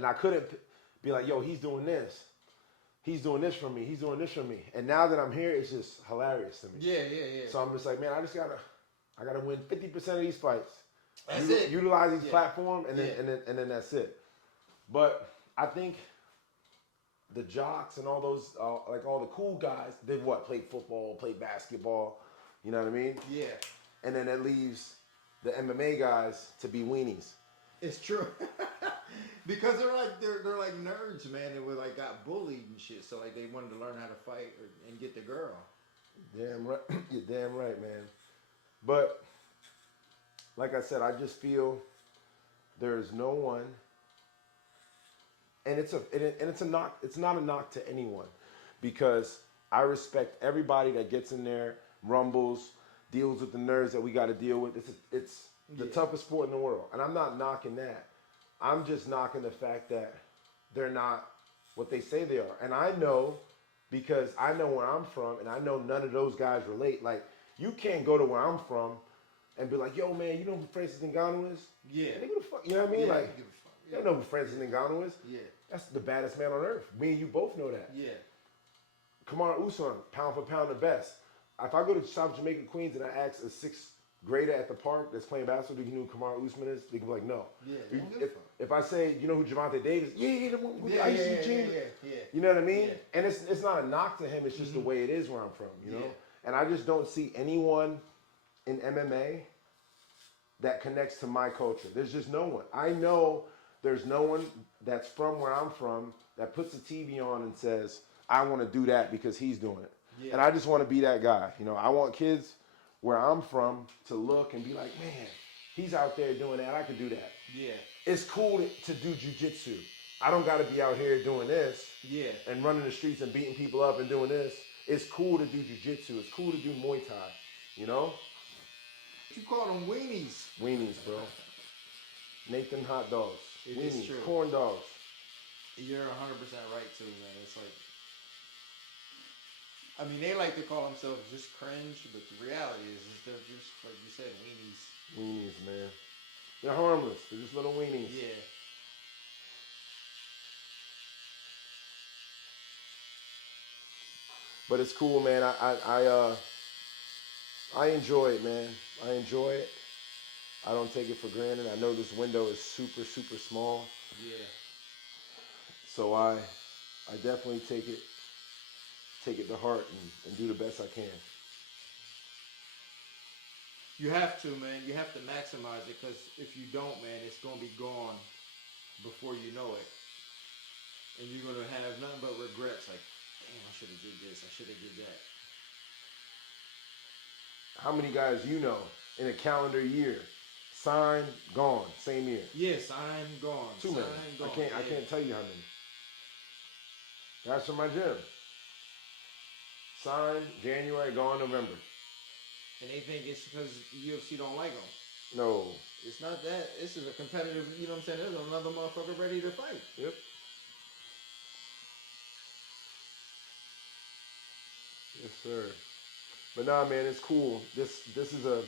and I couldn't be like, yo, he's doing this. He's doing this for me. He's doing this for me. And now that I'm here, it's just hilarious to me. Yeah. So I'm just like, man, I gotta win 50% of these fights. That's it. Utilize these platform, and then that's it. But I think the jocks and all those, like all the cool guys, did what? Played football, played basketball. You know what I mean? Yeah. And then that leaves the MMA guys to be weenies. It's true. Because they're like nerds, man. They were like got bullied and shit. So like they wanted to learn how to fight and get the girl. Damn right. You're damn right, man. But like I said, I just feel there's no one, and it's a knock. It's not a knock to anyone, because I respect everybody that gets in there, rumbles, deals with the nerves that we got to deal with. It's the toughest sport in the world, and I'm not knocking that. I'm just knocking the fact that they're not what they say they are, and I know because I know where I'm from, and I know none of those guys relate. Like, you can't go to where I'm from and be like, yo, man, you know who Francis Ngannou is? Yeah. Nigga, the fuck, you know what I mean? Yeah, like, you don't know who Francis Ngannou is? Yeah. That's the baddest man on earth. Me and you both know that. Yeah. Kamara Usman, pound for pound, the best. If I go to South Jamaica, Queens, and I ask a sixth grader at the park that's playing basketball, do you know who Kamara Usman is? They can be like, no. Yeah. If I say, you know who Javante Davis? Yeah, the one with the icy jeans. Yeah. You know what I mean? Yeah. And it's not a knock to him. It's just the way it is where I'm from. You know. And I just don't see anyone in MMA that connects to my culture. There's just no one. I know there's no one that's from where I'm from that puts the TV on and says, I want to do that because he's doing it. Yeah. And I just want to be that guy. You know, I want kids where I'm from to look and be like, man, he's out there doing that. I could do that. Yeah. It's cool to do jujitsu. I don't got to be out here doing this. Yeah. And running the streets and beating people up and doing this. It's cool to do jujitsu. It's cool to do Muay Thai. You know? You call them weenies. Weenies, bro. Nathan hot dogs. It weenies. is true. Corn dogs. You're 100% right too, man. It's like, I mean, they like to call themselves just cringe, but the reality is they're just, like you said, weenies. Weenies, man. They're harmless. They're just little weenies. Yeah. But it's cool, man. I enjoy it, man. I enjoy it. I don't take it for granted. I know this window is super, super small. Yeah. So I definitely take it to heart and do the best I can. You have to, man. You have to maximize it, because if you don't, man, it's going to be gone before you know it. And you're going to have nothing but regrets, like, damn, I should have did this. I should have did that. How many guys you know in a calendar year, signed, gone, same year? Yes, I'm gone. Too many. I can't tell you how many. Guys from my gym. Signed January, gone November. And they think it's because UFC don't like them. No. It's not that. This is a competitive, you know what I'm saying? There's another motherfucker ready to fight. Yep. Yes, sir. But nah, man, it's cool. This is a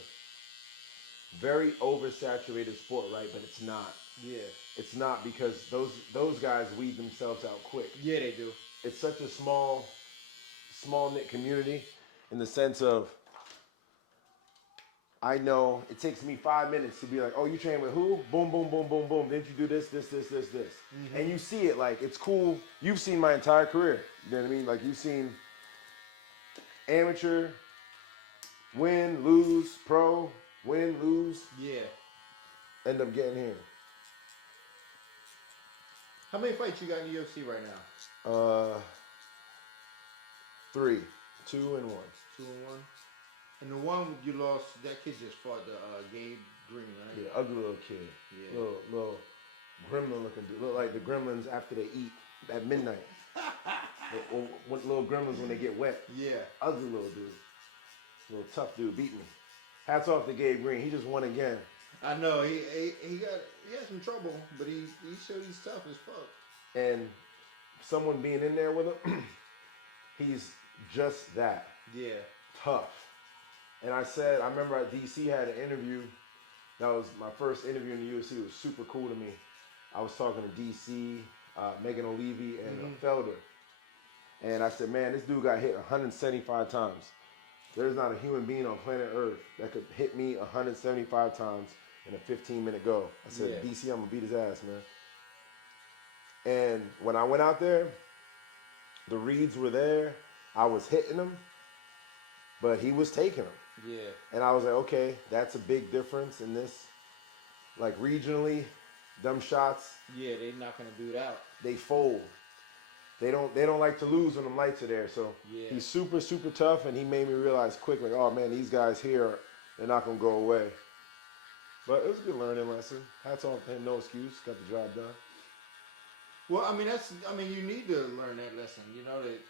very oversaturated sport, right? But it's not. Yeah. It's not, because those guys weed themselves out quick. Yeah, they do. It's such a small knit community, in the sense of, I know it takes me 5 minutes to be like, oh, you train with who? Boom, boom, boom, boom, boom. Didn't you do this? Mm-hmm. And you see it, like, it's cool. You've seen my entire career. You know what I mean? Like, you've seen amateur, win, lose, pro, win, lose. Yeah. End up getting here. How many fights you got in the UFC right now? 3, 2 and 1. 2 and 1. And the one you lost, that kid just fought the Gabe Green, right? Yeah, ugly little kid. Yeah. Little gremlin looking dude. Look like the gremlins after they eat at midnight. Or little gremlins when they get wet. Yeah. Ugly little dude. Little tough dude, beat me. Hats off to Gabe Green. He just won again. I know. He had some trouble, but he showed he's tough as fuck. And someone being in there with him, he's just that. Yeah. Tough. And I remember at DC had an interview. That was my first interview in the UFC. It was super cool to me. I was talking to DC, Megan O'Leary, and Felder. And I said, man, this dude got hit 175 times. There's not a human being on planet Earth that could hit me 175 times in a 15-minute go. I said, DC, I'm going to beat his ass, man. And when I went out there, the reads were there. I was hitting him, but he was taking them. Yeah. And I was like, okay, that's a big difference in this. Like regionally, them shots. Yeah, they're not gonna do it out. They fold. They don't like to lose when the lights are there. So he's super, super tough, and he made me realize quickly, oh man, these guys here, they're not gonna go away. But it was a good learning lesson. Hats off to him, no excuse, got the job done. Well, I mean you need to learn that lesson. You know that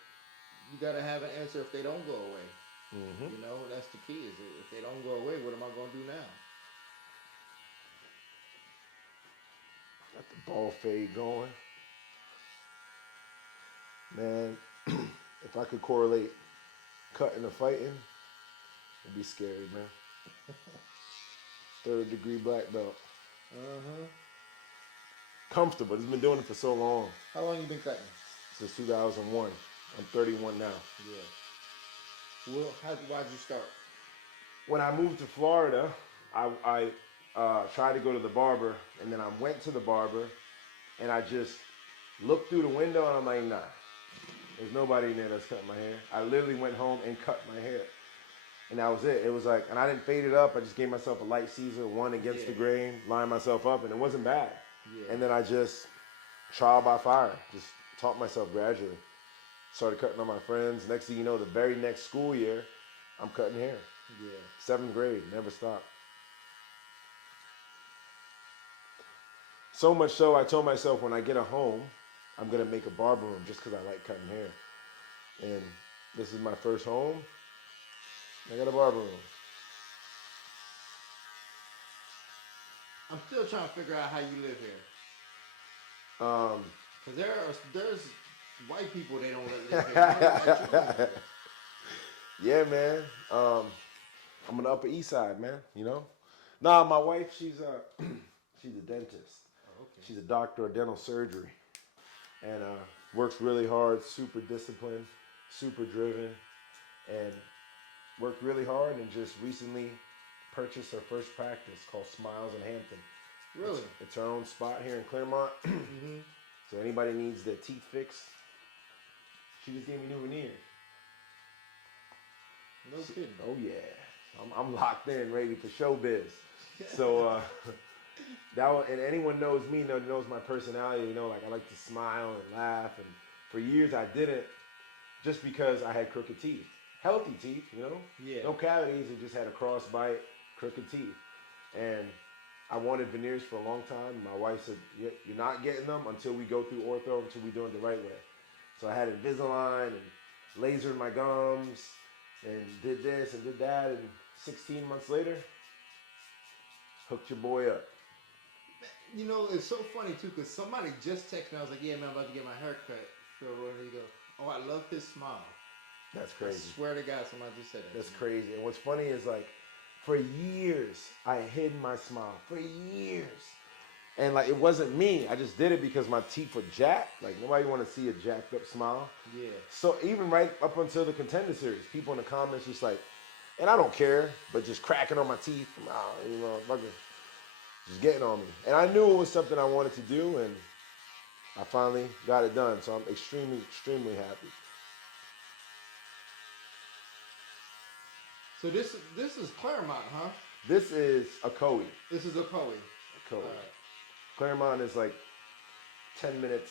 you gotta have an answer if they don't go away. You know, that's the key. Is if they don't go away, what am I gonna do now? Got the ball fade going. Man, if I could correlate cutting to fighting, it'd be scary, man. 3rd degree black belt. Comfortable. He's been doing it for so long. How long you been cutting? Since 2001. I'm 31 now. Yeah. Well, why'd you start? When I moved to Florida, I tried to go to the barber, and then I went to the barber, and I just looked through the window, and I'm like, nah, there's nobody in there that's cutting my hair. I literally went home and cut my hair, and that was it. It was like, and I didn't fade it up. I just gave myself a light Caesar, one against the grain, lined myself up, and it wasn't bad. Yeah. And then I just trial by fire, just taught myself gradually. Started cutting on my friends. Next thing you know, the very next school year, I'm cutting hair. Yeah. 7th grade, never stopped. So much so, I told myself when I get a home, I'm going to make a barber room just because I like cutting hair. And this is my first home. I got a barber room. I'm still trying to figure out how you live here. Because there's white people they don't let live here. Yeah, man. I'm on the Upper East Side, man. You know. Nah, my wife, she's a dentist. Oh, okay. She's a doctor of dental surgery, and works really hard. Super disciplined, super driven, and worked really hard. And just recently purchased her first practice called Smiles in Hampton. Really? It's her own spot here in Claremont. So anybody needs their teeth fixed, she just gave me new veneers. No kidding. Oh yeah, I'm locked in, ready for showbiz. So and anyone knows me, knows my personality. You know, like I like to smile and laugh, and for years I didn't, just because I had crooked teeth, healthy teeth. You know, no cavities, and just had a cross bite, crooked teeth, and I wanted veneers for a long time. My wife said, you're not getting them until we go through ortho, until we do it the right way. So I had Invisalign and lasered my gums and did this and did that. And 16 months later, hooked your boy up. You know, it's so funny too, because somebody just texted me. I was like, yeah, man, I'm about to get my hair cut. Phil Rowe, and he goes, oh, I love his smile. That's crazy. I swear to God, somebody just said that. That's crazy. And what's funny is, like, for years, I hid my smile. For years. And, like, it wasn't me. I just did it because my teeth were jacked. Like, nobody want to see a jacked up smile. Yeah. So even right up until the Contender Series, people in the comments just like, and I don't care, but just cracking on my teeth. You know, fucking just getting on me. And I knew it was something I wanted to do, and I finally got it done. So I'm extremely, extremely happy. So this is Claremont, huh? This is Ocoee. This is Ocoee. Ocoee. Right. Claremont is like 10 minutes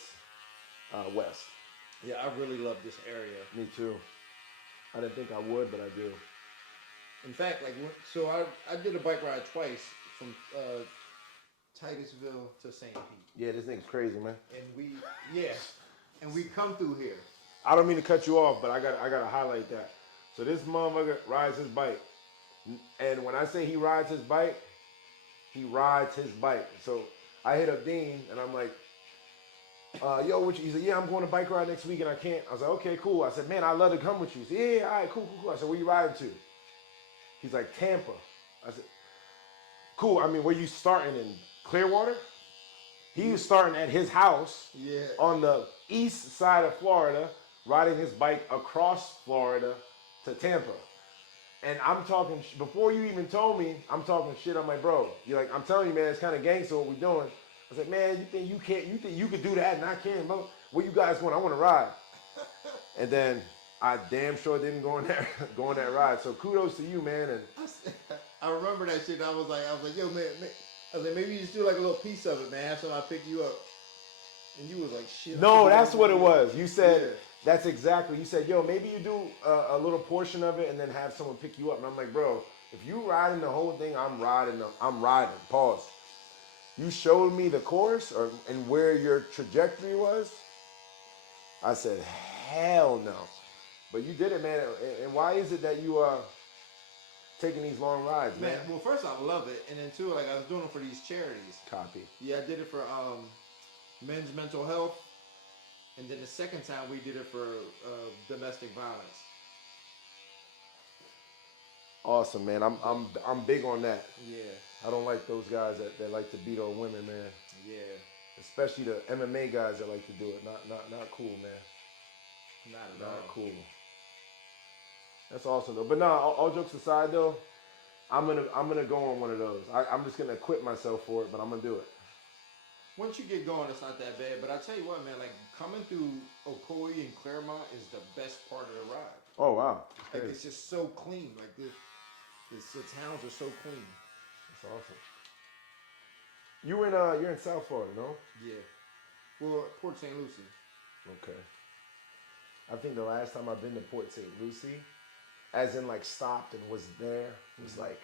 west. Yeah, I really love this area. Me too. I didn't think I would, but I do. In fact, like, so I did a bike ride twice from Titusville to St. Pete. Yeah, this nigga's crazy, man. And we come through here. I don't mean to cut you off, but I gotta highlight that. So this motherfucker rides his bike. And when I say he rides his bike, he rides his bike. So I hit up Dean, and I'm like, yo, he said, yeah, I'm going to bike ride next week, and I can't. I was like, okay, cool. I said, man, I'd love to come with you. He said, yeah, all right, cool. I said, where you riding to? He's like, Tampa. I said, cool. I mean, where you starting in Clearwater? He was starting at his house Yeah. on the east side of Florida, riding his bike across Florida to Tampa. And I'm talking, before you even told me, I'm talking shit. I'm like, bro, you're like, I'm telling you, man, it's kind of gangster what we're doing. I was like, man, you think you can't, you think you could do that and I can't, bro? Where you guys going? I want to ride. And then I damn sure didn't go on that, go on that ride. So kudos to you, man. And I remember that shit. I was like, yo, man, I was like, maybe you just do like a little piece of it, man. Have somebody pick you up. And you was like, shit. no, that's what it was. You said, Yeah. that's exactly. You said, yo, maybe you do a little portion of it and then have someone pick you up. And I'm like, bro, if you riding the whole thing, I'm riding. Pause. You showed me the course and where your trajectory was. I said, hell no. But you did it, man. And why is it that you are taking these long rides, man? Well, first I love it, and then two, like I was doing it for these charities. Copy. Yeah, I did it for men's mental health, and then the second time we did it for domestic violence. Awesome, man. I'm big on that. Yeah. I don't like those guys that like to beat on women, man. Yeah. Especially the MMA guys that like to do it. Not cool, man. Not at Not all. cool. That's awesome though. But no, all jokes aside though, I'm gonna go on one of those. I'm just gonna equip myself for it, but I'm gonna do it. Once you get going, it's not that bad. But I tell you what, man, like coming through Ocoee and Claremont is the best part of the ride. Oh wow. Like Hey, it's just so clean. Like the towns are so clean. that's awesome. You're in South Florida, no? Yeah. Well, Port St. Lucie. Okay. I think the last time I've been to Port St. Lucie, as in like stopped and was there, was like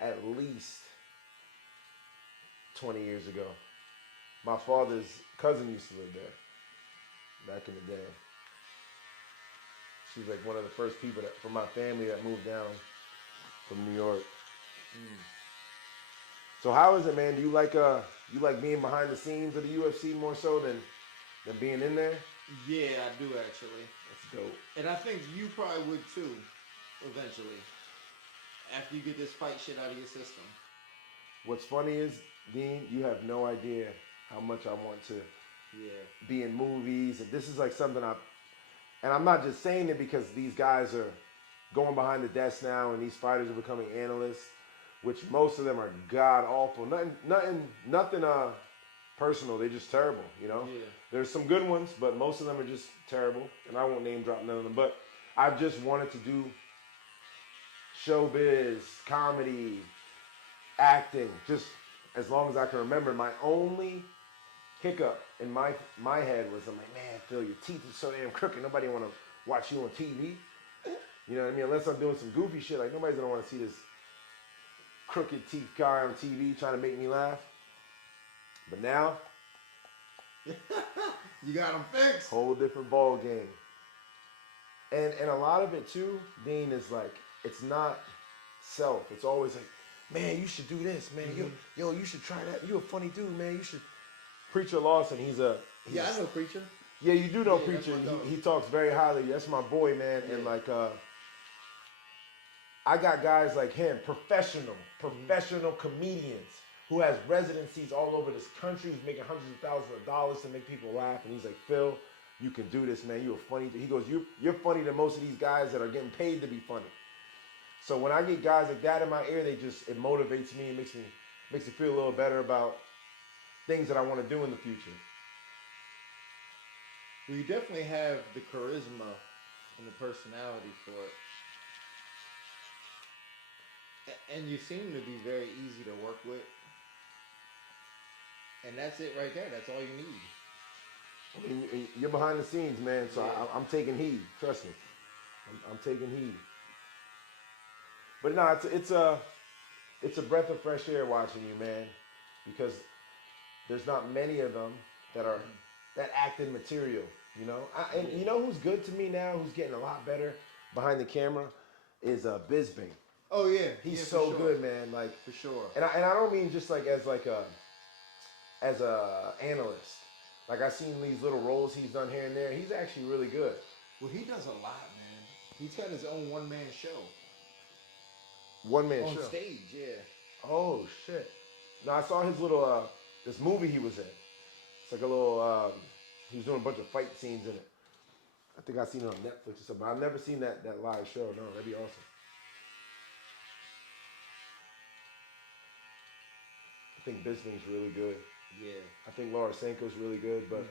at least 20 years ago. My father's cousin used to live there back in the day. She's like one of the first people from my family that moved down from New York. So how is it, man? Do you like being behind the scenes of the UFC more so than being in there? Yeah, I do actually. That's dope. And I think you probably would too, eventually. After you get this fight shit out of your system. What's funny is, Dean, you have no idea how much I want to be in movies. And this is like something and I'm not just saying it because these guys are going behind the desk now and these fighters are becoming analysts, which most of them are god awful. Nothing personal. They're just terrible, you know? Yeah. There's some good ones, but most of them are just terrible. And I won't name drop none of them. But I've just wanted to do showbiz, comedy, acting, just as long as I can remember. My only hiccup in my head was, I'm like, man, Phil, your teeth are so damn crooked. Nobody want to watch you on TV. You know what I mean? Unless I'm doing some goofy shit. Like, nobody's going to want to see this crooked teeth guy on TV trying to make me laugh. But now, You got them fixed. whole different ball game. And a lot of it too, Dean, is like, it's not self. It's always like, man, you should do this, man. Yo, you should try that. You're a funny dude, man. You should. Preacher Lawson, he's I know Preacher. Yeah, you do know Yeah, that's Preacher. my dog. He talks very highly. That's my boy, man. Yeah. And like, I got guys like him, professional comedians who has residencies all over this country. He's making hundreds of thousands of dollars to make people laugh. And he's like, Phil, you can do this, man. You're funny. He goes, you're funny to most of these guys that are getting paid to be funny. So when I get guys like that in my ear, it motivates me. It makes me feel a little better about things that I want to do in the future. Well, you definitely have the charisma and the personality for it. And you seem to be very easy to work with. And that's it right there. That's all you need. I mean, you're behind the scenes, man. So Yeah. I'm taking heed. Trust me, I'm taking heed. But no, it's a breath of fresh air watching you, man, because there's not many of them that are that act in material, you know. And you know who's good to me now, who's getting a lot better behind the camera, is Bisbing. Oh yeah, He's yeah, so for sure. good, man. Like, For sure. and I don't mean just like as a analyst. Like, I've seen these little roles he's done here and there. He's actually really good. Well, he does a lot, man. He's got his own one-man show. One man On show. stage, yeah. Oh shit! No, I saw his little this movie he was in. It's like a little. He was doing a bunch of fight scenes in it. I think I've seen it on Netflix or something. I've never seen that live show. No, that'd be awesome. I think Bisping's really good. Yeah. I think Laura Sanko's really good, but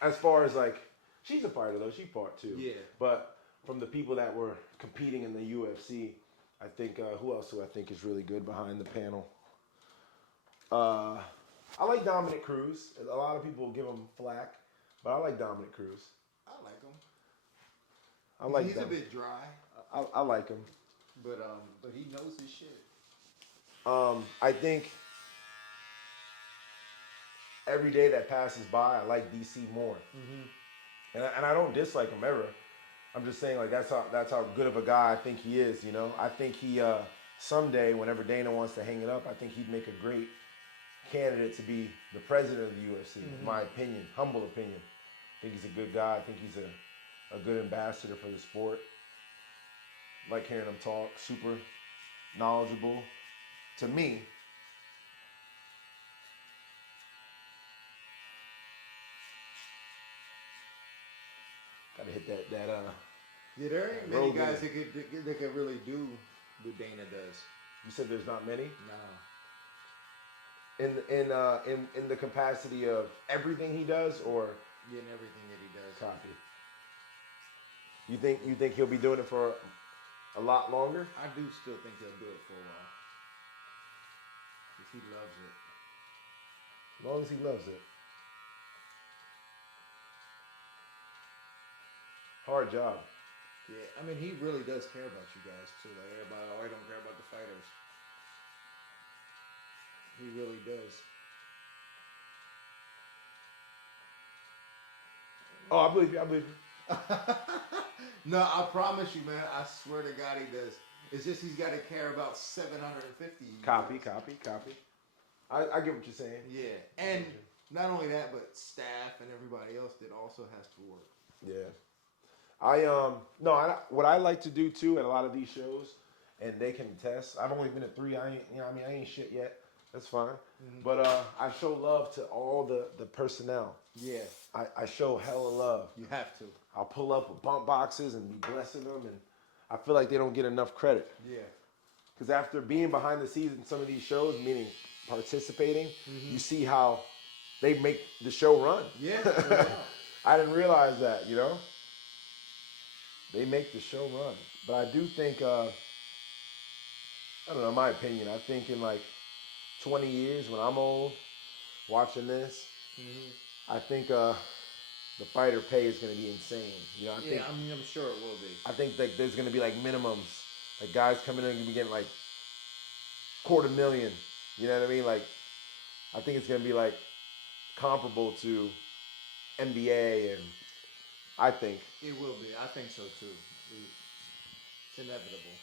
as far as like, she's a fighter though. She fought too. Yeah. But from the people that were competing in the UFC, I think who else do I think is really good behind the panel? I like Dominic Cruz. A lot of people give him flack, but I like Dominic Cruz. I like him. He's a bit dry. I like him, but he knows his shit. I think every day that passes by, I like DC more, and I don't dislike him ever. I'm just saying, like, that's how good of a guy I think he is. You know, I think he someday, whenever Dana wants to hang it up, I think he'd make a great candidate to be the president of the UFC. In my opinion, humble opinion. I think he's a good guy. I think he's a good ambassador for the sport. Like hearing him talk, super knowledgeable. To me, gotta hit that. Yeah, there ain't many guys that could really do what Dana does. You said there's not many? No. In the capacity of everything he does, or in everything that he does. Copy. You think he'll be doing it for a lot longer? I do still think he'll do it for a while. Because he loves it. As long as he loves it. Hard job. Yeah, I mean, he really does care about you guys, too. Like, everybody always don't care about the fighters. He really does. Oh, I believe you. No, I promise you, man. I swear to God he does. It's just he's got to care about 750. Copy. I get what you're saying. Yeah. And not only that, but staff and everybody else that also has to work. Yeah. What I like to do too at a lot of these shows, and they can test. I've only been at 3. I ain't shit yet. That's fine. But I show love to all the personnel. Yeah. I show hella love. You have to. I'll pull up with bump boxes and be blessing them, and I feel like they don't get enough credit. Yeah. Because after being behind the scenes in some of these shows, meaning participating, you see how they make the show run. Yeah. I didn't realize that, you know? They make the show run. But I do think, I don't know, my opinion, I think in like 20 years when I'm old, watching this, I think the fighter pay is going to be insane. You know, I'm sure it will be. I think like there's going to be like minimums. Like guys coming in and be getting like $250,000. You know what I mean? Like, I think it's going to be like comparable to NBA, and I think it will be. I think so too. It's inevitable.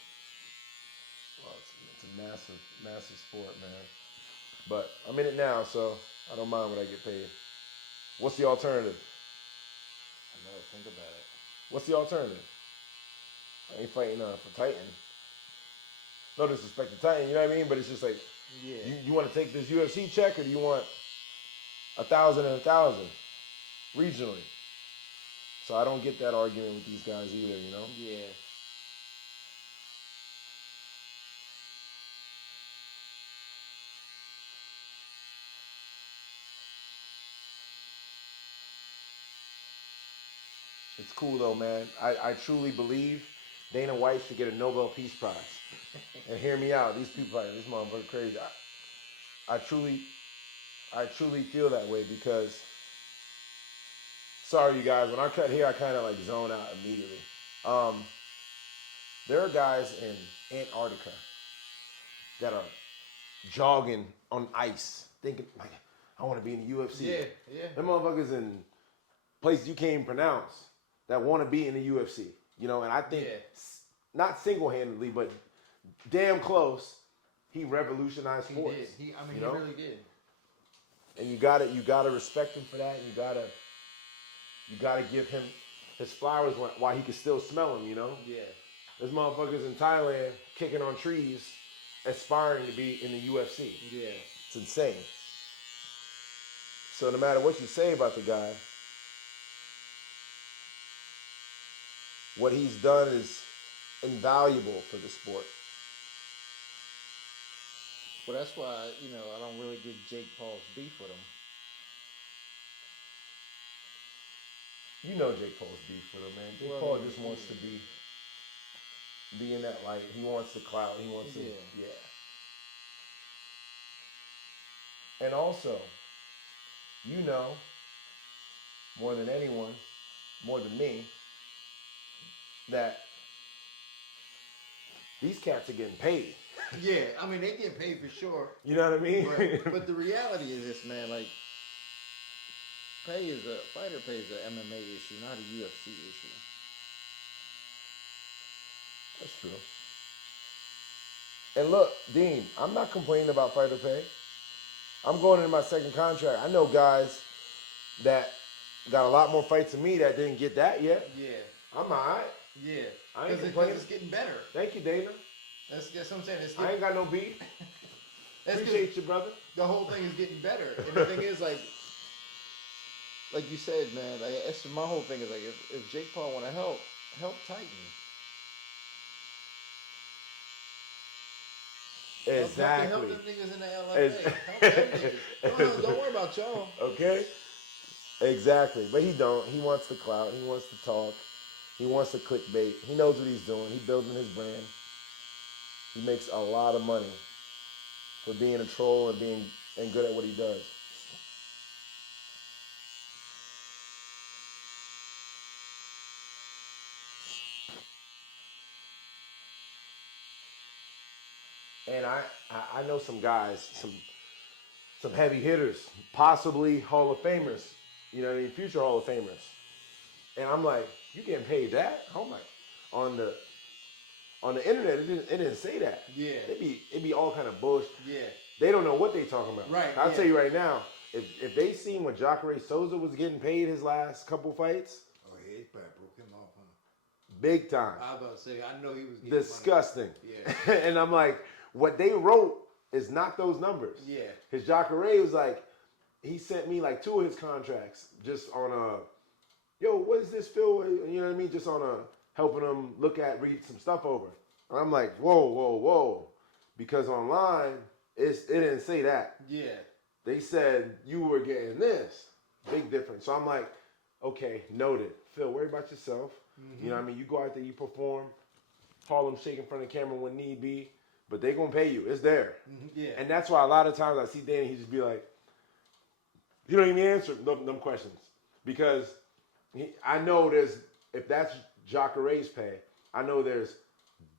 Well, it's a massive sport, man. But I'm in it now, so I don't mind what I get paid. What's the alternative? I know. Think about it. What's the alternative? I ain't fighting for Titan. No disrespect to Titan, you know what I mean? But it's just like, you want to take this UFC check, or do you want 1,000 and 1,000 regionally? So I don't get that argument with these guys either, you know? Yeah. It's cool though, man. I truly believe Dana White should get a Nobel Peace Prize. And hear me out. These people, like, this motherfucker crazy. I truly feel that way because, sorry you guys, when I cut here, I kind of like zone out immediately. There are guys in Antarctica that are jogging on ice, thinking like, I want to be in the UFC. Yeah. Them motherfuckers in places you can't even pronounce that want to be in the UFC, you know. And I think not single-handedly, but damn close, he revolutionized sports. He did. He know? Really did. And you gotta respect him for that. And you gotta give him his flowers while he can still smell them, you know. Yeah. There's motherfuckers in Thailand kicking on trees, aspiring to be in the UFC. Yeah. It's insane. So no matter what you say about the guy, what he's done is invaluable for the sport. Well, that's why, I don't really get Jake Paul's beef with him. You know Jake Paul's beef with him, man. Jake Paul just wants to be in that light. He wants the clout. He wants to, yeah. And also, you know, more than anyone, more than me, that these cats are getting paid. Yeah, I mean, they get paid for sure. You know what I mean? But the reality is this, man, like, fighter pay is an MMA issue, not a UFC issue. That's true. And look, Dean, I'm not complaining about fighter pay. I'm going into my second contract. I know guys that got a lot more fights than me that didn't get that yet. Yeah. I'm all right. Yeah. I ain't complaining. It's getting better. Thank you, Dana. That's what I'm saying. I ain't got no beef. Appreciate you, brother. The whole thing is getting better. And the thing is, like you said, man, that's my whole thing is, like, if Jake Paul want to help Titan. Exactly. Help them niggas in the LFA. Help them niggas. Don't worry about y'all. Okay? Exactly. But he don't. He wants the clout. He wants to talk. He wants the clickbait. He knows what he's doing. He's building his brand. He makes a lot of money for being a troll and good at what he does. And I know some guys, some heavy hitters, possibly Hall of Famers, future Hall of Famers. And I'm like, you getting paid that? I'm like, on the internet, it didn't say that. Yeah. It be all kind of bullshit. Yeah. They don't know what they talking about. Right. I'll tell you right now, if they seen what Jacare Souza was getting paid his last couple fights. Oh, yeah, he probably broke him off, huh? Big time. I was about to say, I know he was getting disgusting. Money. Yeah. And I'm like, what they wrote is not those numbers. Yeah. His Jacare was like, he sent me like 2 of his contracts just on yo, what is this, Phil? You know what I mean? Just on helping him read some stuff over. And I'm like, whoa. Because online, it didn't say that. Yeah. They said you were getting this. Big difference. So I'm like, okay, noted. Phil, worry about yourself. Mm-hmm. You know what I mean? You go out there, you perform. Harlem shake in front of the camera when need be. But they going to pay you. It's there. Mm-hmm. Yeah. And that's why a lot of times I see Danny, he just be like, you don't even answer them questions. Because I know if that's Jacare's pay, I know there's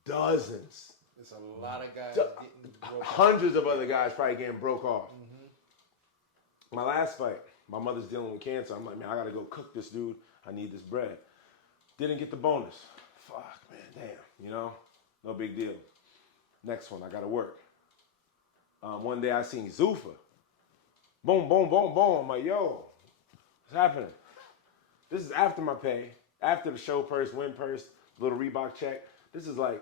dozens. There's a lot of guys getting broke hundreds of other guys probably getting broke off. Mm-hmm. My last fight, my mother's dealing with cancer. I'm like, man, I got to go cook this dude. I need this bread. Didn't get the bonus. Fuck, man, damn. No big deal. Next one, I got to work. One day I seen Zuffa. Boom, boom, boom, boom. I'm like, yo, what's happening? This is after my pay, after the show purse, win purse, little Reebok check. This is like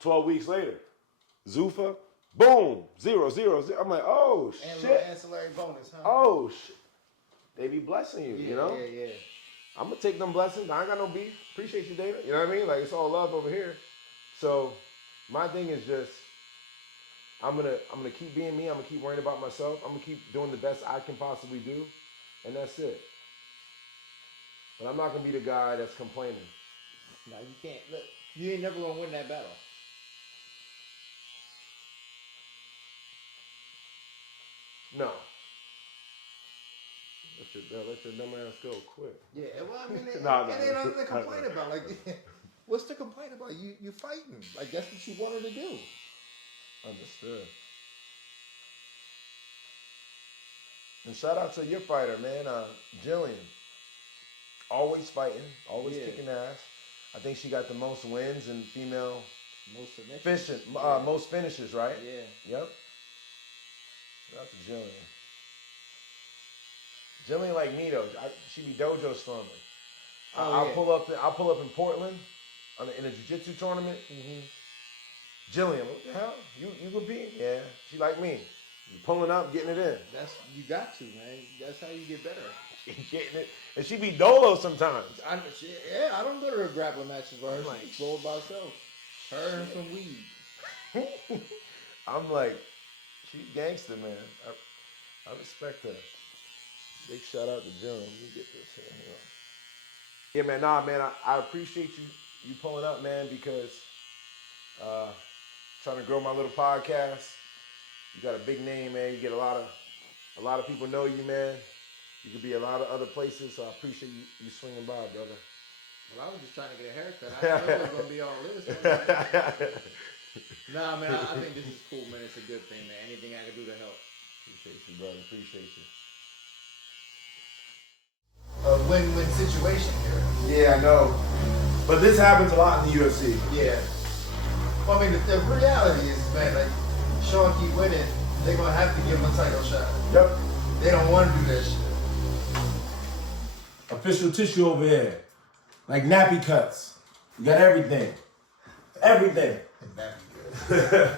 12 weeks later. Zuffa, boom, 0, 0, 0. I'm like, oh, shit. And a little ancillary bonus, huh? Oh, shit. They be blessing you, Yeah. I'm going to take them blessings. I ain't got no beef. Appreciate you, Dana. You know what I mean? Like, it's all love over here. So, my thing is just, I'm gonna keep being me. I'm going to keep worrying about myself. I'm going to keep doing the best I can possibly do. And that's it. But I'm not going to be the guy that's complaining. No, you can't. Look, you ain't never going to win that battle. No. Let your dumb ass go quick. Yeah, well, I mean, it ain't no. nothing to complain about. Like, what's to complain about? You fighting. Like, that's what you wanted to do. Understood. And shout out to your fighter, man, Jillian. Always fighting, always kicking ass. I think she got the most wins in female most finishes, right? Yeah. Yep. Shout out to Jillian. Jillian like me though. She be dojo storming. I'll pull up in Portland in a jiu-jitsu tournament. Mm-hmm. Jillian, what the hell? You compete? Yeah. She like me. You pulling up, getting it in. You got to, man. That's how you get better. Getting it. And she be dolo sometimes. I don't go to her grappling matches for her. She's rolled by herself. Her and some weed. I'm like, she's gangster, man. I respect her. Big shout out to Jillian. Let me get this here. Yeah, man. Nah, man. I appreciate you pulling up, man, because trying to grow my little podcast. You got a big name, man. You get a lot of people know you, man. You could be a lot of other places, so I appreciate you swinging by, brother. Well, I was just trying to get a haircut. I didn't know it was going to be all this. Nah, man, I think this is cool, man. It's a good thing, man. Anything I can do to help. Appreciate you, brother. Appreciate you. A win-win situation here. Yeah, I know. But this happens a lot in the UFC. Yeah. Well, I mean, the reality is, man, like, Sean keep winning, they're going to have to give him a title shot. Yep. They don't want to do that shit. Official tissue over here. Like nappy cuts. You got everything. Everything. That'd be good.